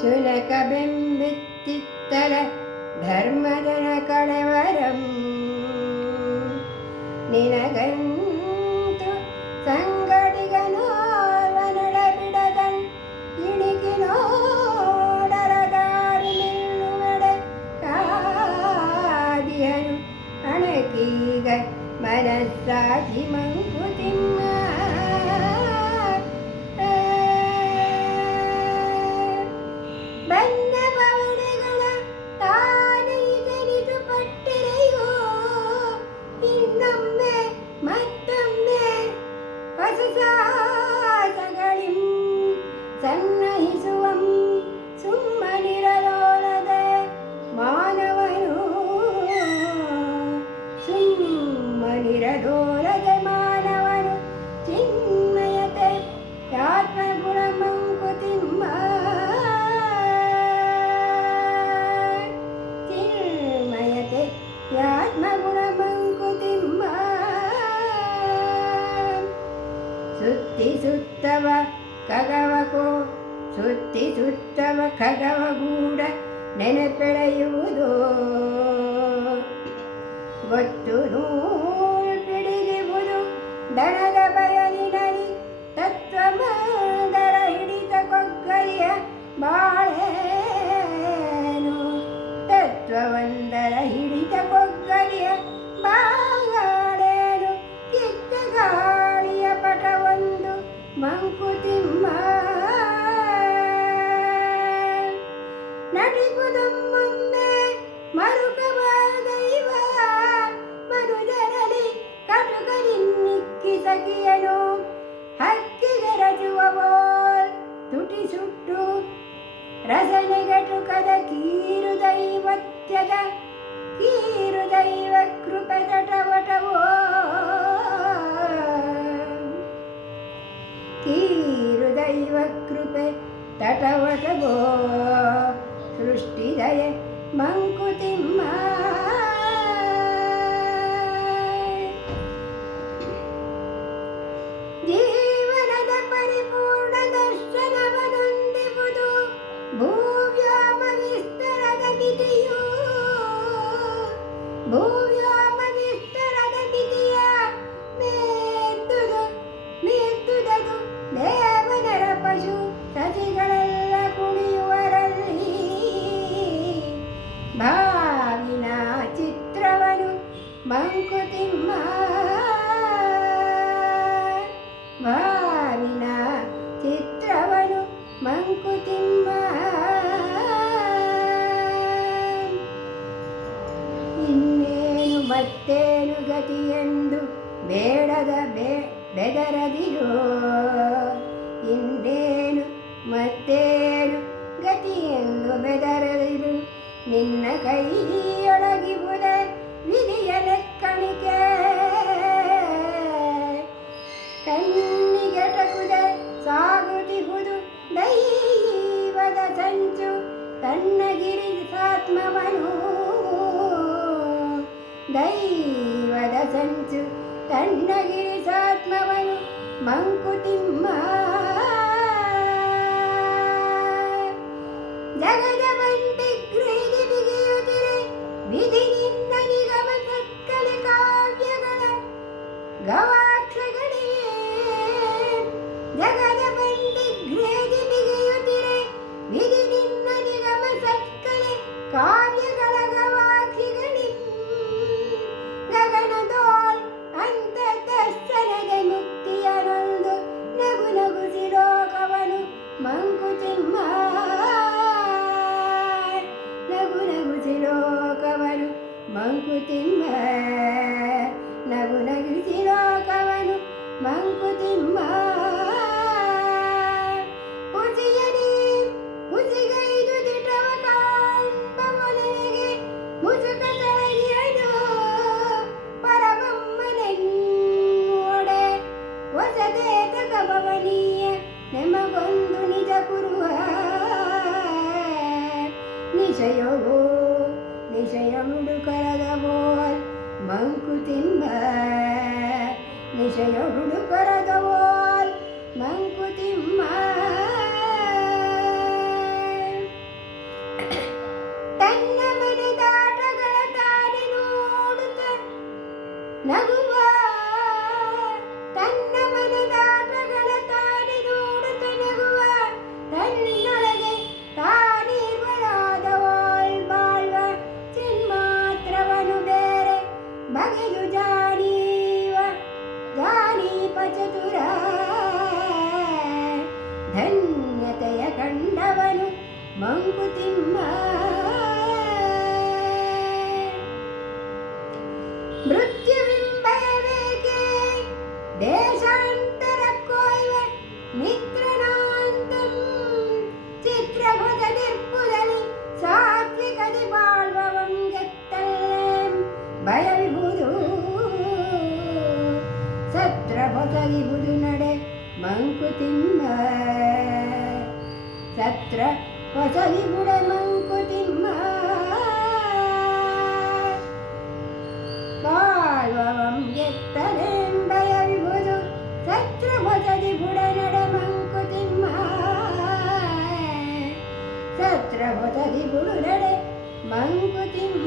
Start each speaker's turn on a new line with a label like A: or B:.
A: ശുനകബിംബിത്തിത്തല ധർമ്മജന കടവരം. നിനകന്തു സംഘടികനോവനടപിടതൻ ഇണികിനോടരതാറി നിന്നുവട കാതിയനു അണക്കീക മനസ്സാധി മങ്കുതിമ്മ ಸುತ್ತಿ ಸುತ್ತವ ಕಗವಕೋ ಸುತ್ತಿ ಸುತ್ತವ ಖಗವ ಗೂಡ ನೆನಪೆಳೆಯುವುದು? ಗೊತ್ತು ನಟಿಪುದಮ್ಮೊಮ್ಮೆ ಮರುಕವ ದೈವ ಮನುಜರಲಿ ಕಟುಕರಿನ್ನಿಕ್ಕಿ ಸಖಿಯನು. ಹಕ್ಕಿಗೆ ರಜುವವೋಲ್ ತುಟಿ ಕೀರು ದೈವತ್ಯದ, ಕೀರು ದೈವ ಕೃಪೆ ತಟವಟವೋ ಕೀರು ದೈವ ಕೃಪೆ ತಟವಟವೋ ಸೃಷ್ಟಿದಯ ಮಂಕುತಿಮ್ಮ. ಮತ್ತೇನು ಗತಿಯೆಂದು ಬೇಡದ ಬೇ ಬೆದರದಿರೋ? ಇನ್ನೇನು ಮತ್ತೇನು ಗತಿಯೆಂದು ಬೆದರದಿರು? ನಿನ್ನ ಕೈಯೊಳಗಿಬುದ ವಿಧಿಯ ಲೆಕ್ಕಣಿಕೆ खण्डगिरिसात्मवनु मङ्कुतिम् जगद ಮಂಕುತಿಮ್ಮ ನಗು ನಗಿಸಿರೋ ಲೋಕವನು ಮಂಕುತಿಮ್ಮ ಹುಸಿಯನಿ ಹುಸಿಗೈದು ದಿಟವ ಕಾಣ್ಬ ಮೊಲೆಗೆ ಮುಸುಕ ತಳಗಿಯನು ಪರಬೊಮ್ಮನೆನ್ನೋಡೆ ಹೊಸದೇತ ಕಬವನೀಯ ನೆಮಗೊಂದು ನಿಜ ಕುರುವ ನಿಶಯವೋ ನಿಶಯೊಂದು ಕರದ ಬೋಲ್ ಮಂಕುತಿಂಬ ನಿಶಯೊಡು ಕರದ ಬೋಲ್ ಮಂಕುತಿಮ್ಮ ತನ್ನ ಮನೆದಾಟಗಳ ತಾರಿ ನೋಡುತ್ತ ನಗು ಮಂಕುತಿಮ್ಮ ಮೃತ್ಯುವಿಂಬಯಬೇಕೆ ದೇಶಾಂತರಕ್ಕೋಯ್ವ ಮಿತ್ರನಾಂತಂ. ಚಿತ್ರಭುಜದಿರ್ಪುದಲ್ಲಿ ಸಾತ್ವಿಕದಿ ಬಾಳ್ವವಂ ಗೆತ್ತಲ್ಲೇಂ. ಭಯವಿಬುದು ಸತ್ರ ಹೊಸದಿಬುದು ನಡೆ ಮಂಕುತಿಮ್ಮ. ಸತ್ರ ಹೊಸದಿಬುಡ ಮಂಕುತಿಮ್ಮ ಬಾಳ್ವವಂ ಗೆತ್ತಲೇಂ ಭಯವಿಬುದು ಸತ್ರ ಹೊಸದಿಬುಡ ನಡೆ ಮಂಕುತಿಮ್ಮ ಸತ್ರ ಹೊಸದಿಬುಡು ನಡೆ ಮಂಕುತಿಮ್ಮ